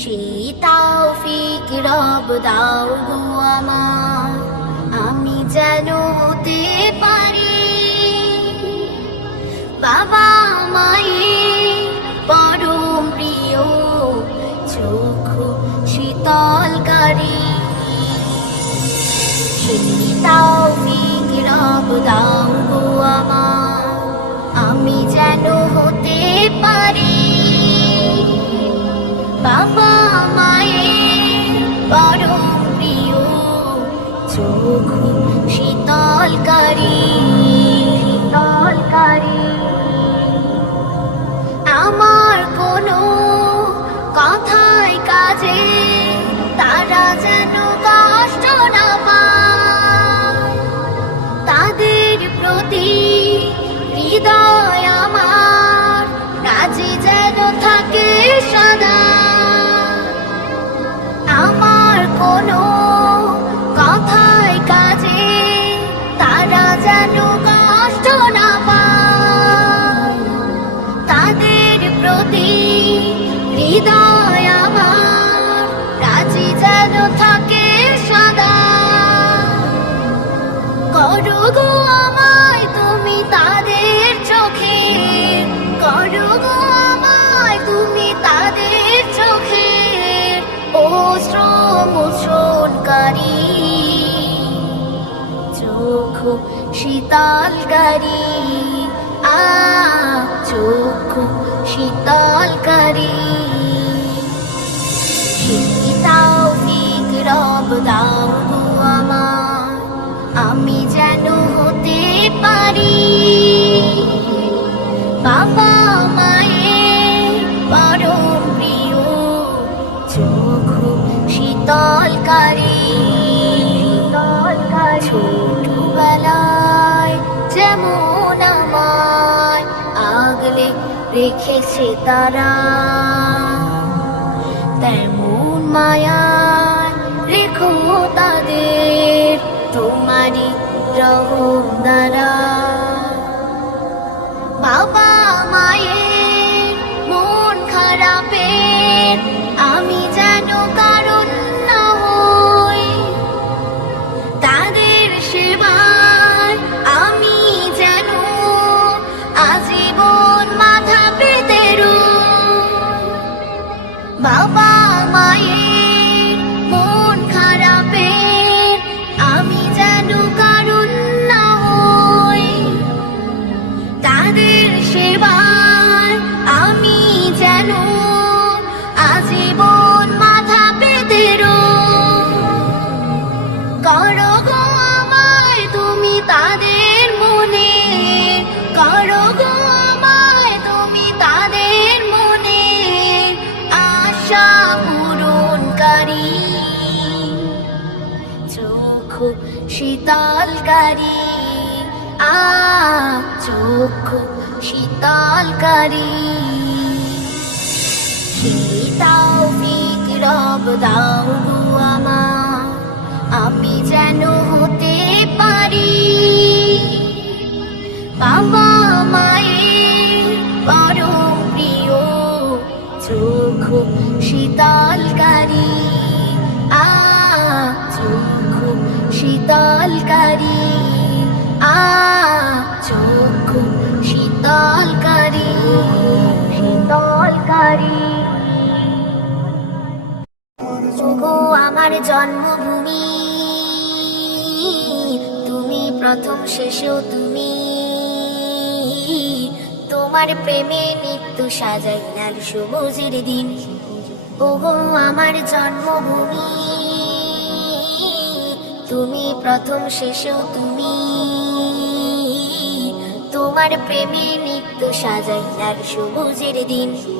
সেই তাওফিক রব দাও গো আমার। আমি যেন হতে পারি শ্রমোচনকারী চোখ শীতলকারী। আ চোখ শীতলকারী। রেখেছে তারা। তেমন মায়া রেখো তাদের। তোমারই রহম দ্বারা শীতলকারী। আ চোখ শীতলকারী। ফিক রব দাও আমার আমি যেন হতে পারি। আমার জন্মভূমি। তুমি প্রথম শেষেও তুমি। তোমার প্রেমে নিত্য সাজাই সাজাইনার সবুজের দিন। ওগো আমার জন্মভূমি। তুমি প্রথম শেষেও তুমি। তোমার প্রেমে নিত্য সাজাই সাজাইনার সবুজের দিন।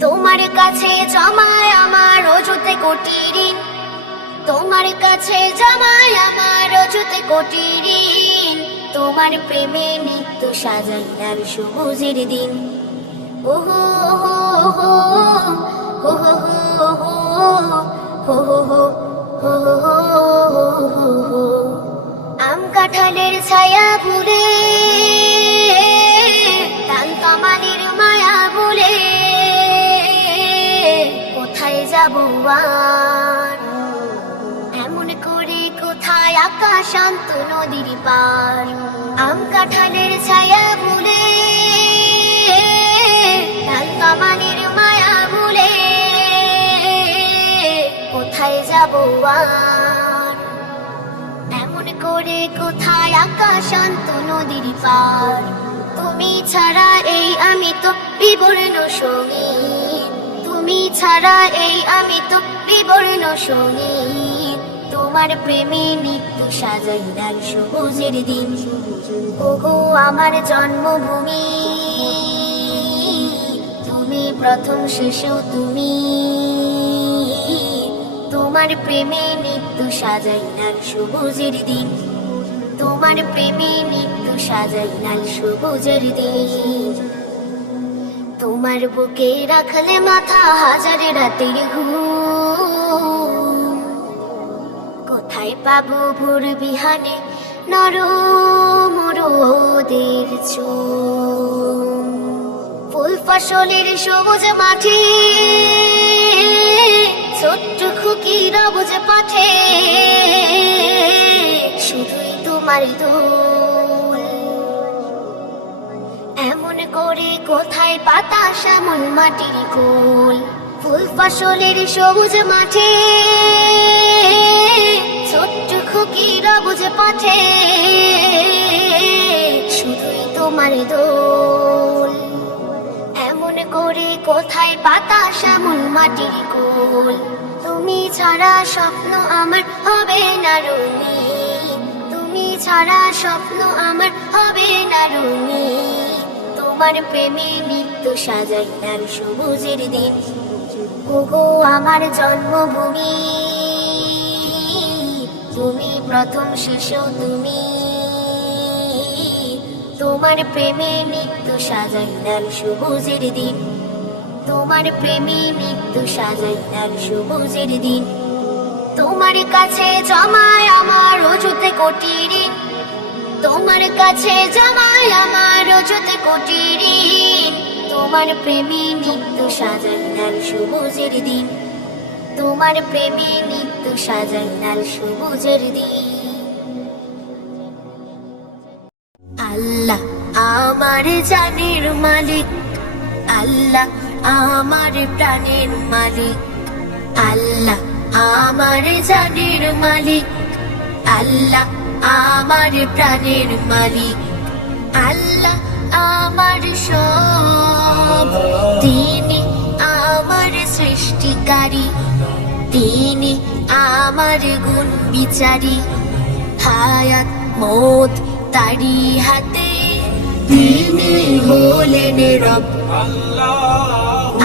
তোমার কাছে জমায় আমার অজুতে কোটি ঋণ। তোমার কাছে জমায় আমার অজুতে কোটি ঋণ তোমার প্রেমে নিত্য সাজাই আর সবুজের দিন ওহো ওহো ওহো ওহো ওহো ওহো ওহো আম কাঁঠালের ছায়া ভুলে কামালির মায়া ভুলে কোথায় যাব আর শান্ত নদীর পার আম কাঁঠালের ছায়া ভুলে লাল কামানের মায়া ভুলে কোথায় যাব আর এমন করে কোথায় আকাশ শান্ত নদীর পার তুমি ছাড়া এই আমি তো বিবর্ণ সংগীত তুমি ছাড়া এই আমি তো বিবর্ণ সংগীত তোমার প্রেমে মৃত্যু সাজাই লাল সবুজের দিন। ওগো, আমার জন্মভূমি। তুমি প্রথম শিশু তুমি। তোমার প্রেমে মৃত্যু সাজাই লাল সবুজের দিন। তোমার প্রেমে মৃত্যু সাজাই লাল সবুজের দিন। তোমার বুকে রাখলে মাথা হাজার রাতের ঘুম। কোথায় পাবো ভোর বিহানে? নরম রোদের ফুল ফসলের সবুজ মাঠে, ছোট্ট খুকির অবুজ পাঠে শুধুই তোমার দোল। এমন করে কোথায় পাতা শ্যামল মাটির কোল ফুল ফসলের সবুজ মাঠে খুকির অবুজ পাঠে শুধুই তোমার দোল। এমন করে কোথায় পাতা শ্যামল মাটির কোল? তুমি ছাড়া স্বপ্ন আমার হবে না রঙি তুমি ছাড়া স্বপ্ন আমার হবে না রঙি তোমার প্রেমে মৃত্যু সাজাই লাল সবুজের দিন। ওগো, আমার জন্মভূমি। তুমি প্রথম শিশু, তুমি তোমার প্রেমে মৃত্যু সাজাই লাল সবুজের দিন। তোমার প্রেমে মৃত্যু সাজাই লাল সবুজের দিন। তোমার কাছে জমায় আমার অজুতে কোটি ঋণ। তোমার কাছে জমায় আমার অজুতে কোটি ঋণ। তোমার প্রেমে মৃত্যু সাজাই লাল সবুজের দিন। তোমার প্রেমে মৃত্যু সাজাই লাল সবুজের দিন। আল্লাহ আমার জানের মালিক, আল্লাহ আমার প্রাণের মালিক, আল্লাহ আমার জানের মালিক, আল্লাহ আমার প্রাণের মালিক, আল্লাহ আমার সব। তিনি আমার সৃষ্টিকারী তিনি আমার গুণ বিচারি। হায়াত, মত তারি হাতে। তিনি হলেন রব।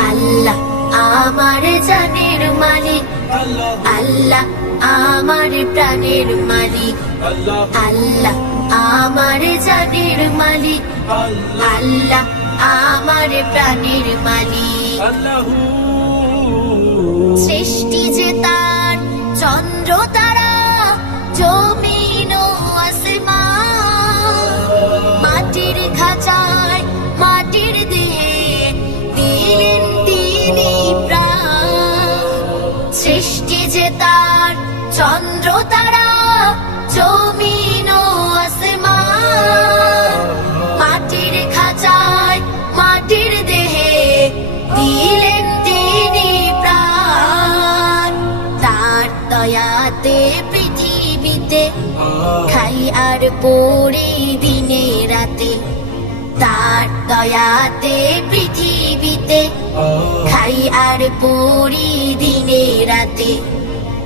আল্লাহ আমার জানের মালিক। আল্লাহ আমার প্রাণের মালিক। আল্লাহ আমার জানের মালিক। আল্লাহ আমার প্রাণের মালিক। সৃষ্টি যে তার চন্দ্র তারা জমিন মাটির মাটির তিনি সৃষ্টি চন্দ্র তারা পড়ি দিনে রাতে, তার দয়াতে পৃথিবীতে। খাই আর পড়ি দিনে রাতে,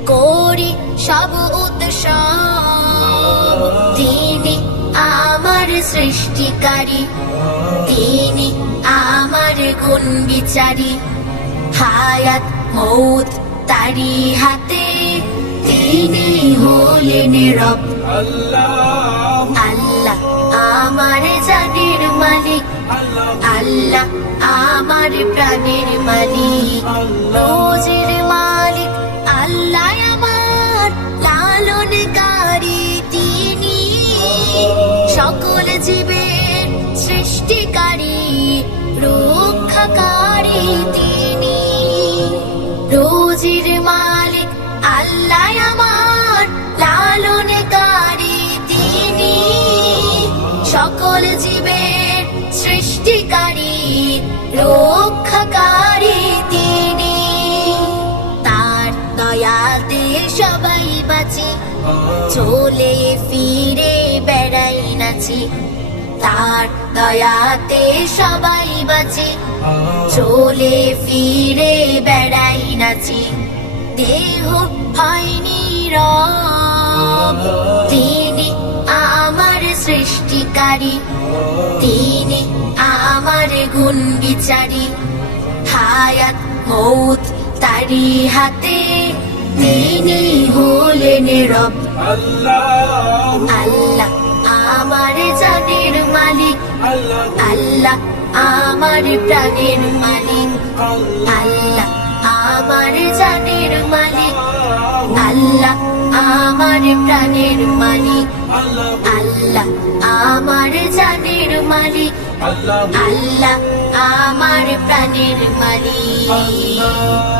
করি সব উৎসব। তিনি আমার সৃষ্টিকারী, তিনি আমার গুণ বিচারী। হায়াত, মৌত তারি হাতে, তিনি হলেন রব। আল্লাহ। আমার জানের মালিক। আল্লাহ আমার প্রাণের মালিক। রোজের মালিক আল্লাহ আমার, লালনকারী তিনি। সকল জীবের সৃষ্টিকারী, রক্ষাকারী তিনি। চলে ফিরে বেড়াই নাচি। তার দয়াতে সবাই বাঁচে। চলে ফিরে বেড়াই নাচি। দেহ হয়নি রব তিনি আমার সৃষ্টিকারী। তিনি আমার গুণ বিচারী। হায়াত মৌত তারি হাতে। তিনি হলেন রব। আল্লাহ। আমার জানের মালিক। আল্লাহ আমার প্রাণের মালিক। আল্লাহ আমার জানের মালিক। আল্লাহ আমার প্রাণের মালিক। আল্লাহ আমার জানের মালিক। আল্লাহ। আমার প্রাণের মালিক।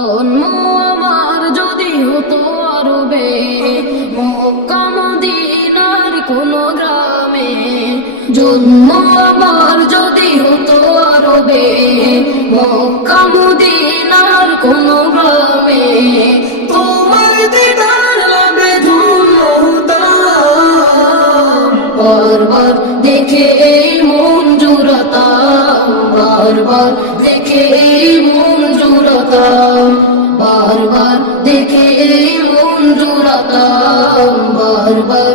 জন্ম আমার যদি হতো আরবে কোন গ্রামে জন্ম আমার যদি হতো আরবে কোন গ্রামে তোমার দিদার বারবার দেখে মন বারবার দেখে মন জুড়াতাম বারবার দেখে মন জুড়াতাম বারবার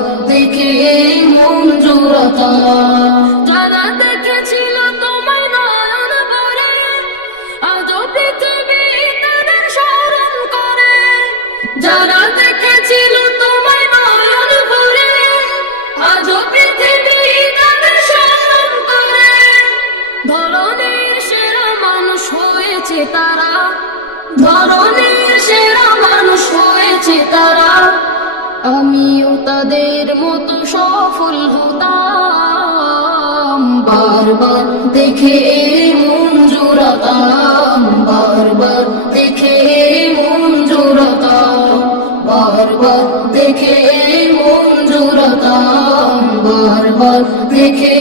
তাদের মতো সফল হতাম। বারবার দেখে মন জোড়াতাম। বারবার দেখে মন জোড়াতাম। বারবার দেখে মন জোড়াতাম। বারবার দেখে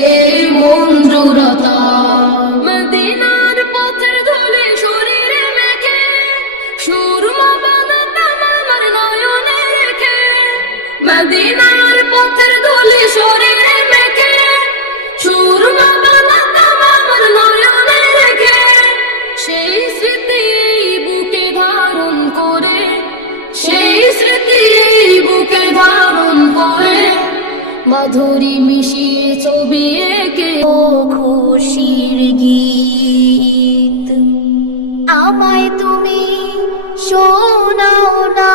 মাধুরী মিশিয়ে ছবি এঁকে ও খুশির গীত। আমায় তুমি শোনাও না,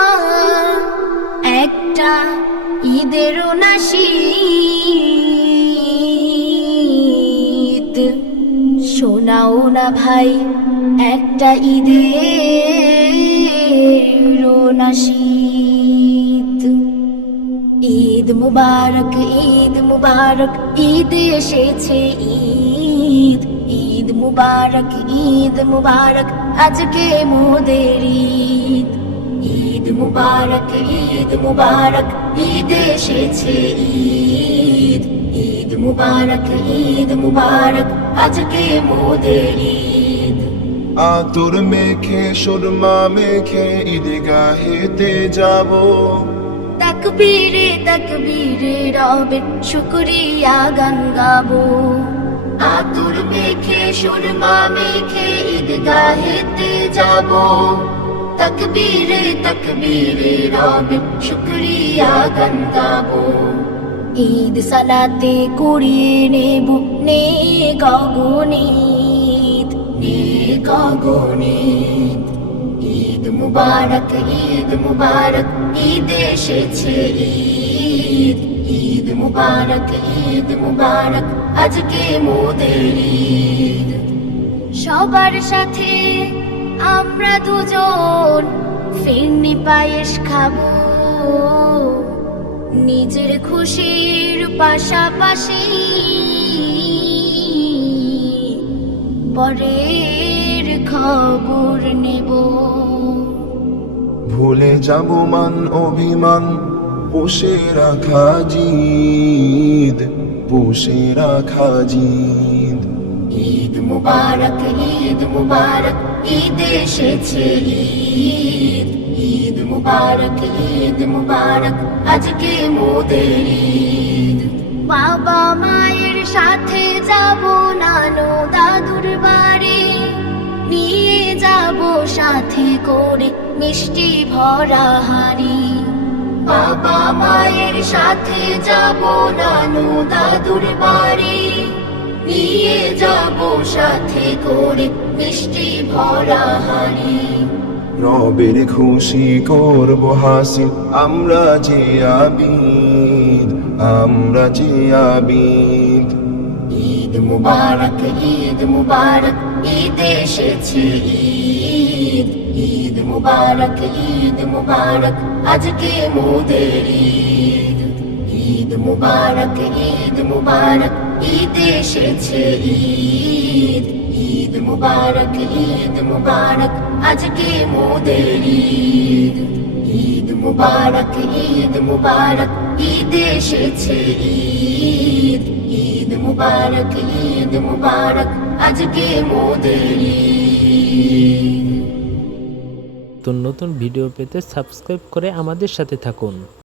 একটা ঈদের নাশীত শোনাও না ভাই, একটা ঈদের নাশীত মুবারক, ঈদ মুবারক, ঈদ এসেছে ঈদ ঈদ মুবারক ঈদ মুবারক, আজকে মোদের ঈদ। ঈদ মুবারক ঈদ মুবারক, ঈদ এসেছে ঈদ ঈদ মুবারক ঈদ মুবারক, আজকে মোদের আতুর মেখে, সুরমা মেখে, ঈদগাহেতে যাব। তকবীরে তকবীরে রবে শুকরিয়া গান গাবো আতুর মেখে, সুরমা মেখে, ঈদগাহেতে যাব। তকবীরে তকবীরে রবে শুকরিয়া গান গাবো ঈদ সালাতে কুড়িয়ে নেব নে গগনীত নে গগনীত ঈদ মুবারক, ঈদ মুবারক, ঈদ এসেছে, ঈদ ঈদ মুবারক ঈদ মুবারক, আজকে মোদের ঈদ। সবার সাথে আমরা দুজন ফিরনি পায়েস খাব। নিজের খুশির পাশাপাশি পরের খবর নেব। ভুলে যাব মান অভিমান। পুষে রাখা জিদ পুষে রাখা জিদ। ঈদ মুবারক ঈদ মুবারক ঈদ এসেছে ঈদ। ঈদ মুবারক ঈদ মুবারক আজকে মোদের ঈদ। বাবা মায়ের সাথে যাব নানো দাদুর বাড়ি। নিয়ে যাব সাথে করে মিষ্টি ভরা হাড়ি। বাবা মায়ের সাথে যাব নানু দাদুর বাড়ি। নিয়ে যাব সাথে করে মিষ্টি ভরা হাড়ি। রবের খুশি করব হাসিল আমরা যে আবিদ আমরা যে আবিদ। ঈদ মুবারক ঈদ মুবারক ঈদ এসেছে। ঈদ মুবারক, ঈদ মুবারক, আজকে মোদের ঈদ। ঈদ মুবারক ঈদ মুবারক, ঈদ এসেছে ঈদ। ঈদ মুবারক ঈদ মুবারক, আজকে মোদের ঈদ। ঈদ মুবারক ঈদ মুবারক, ঈদ এসেছে ঈদ। ঈদ মুবারক ঈদ মুবারক, আজকে মোদের ঈদ। তো নতুন ভিডিও পেতে সাবস্ক্রাইব করে আমাদের সাথে থাকুন।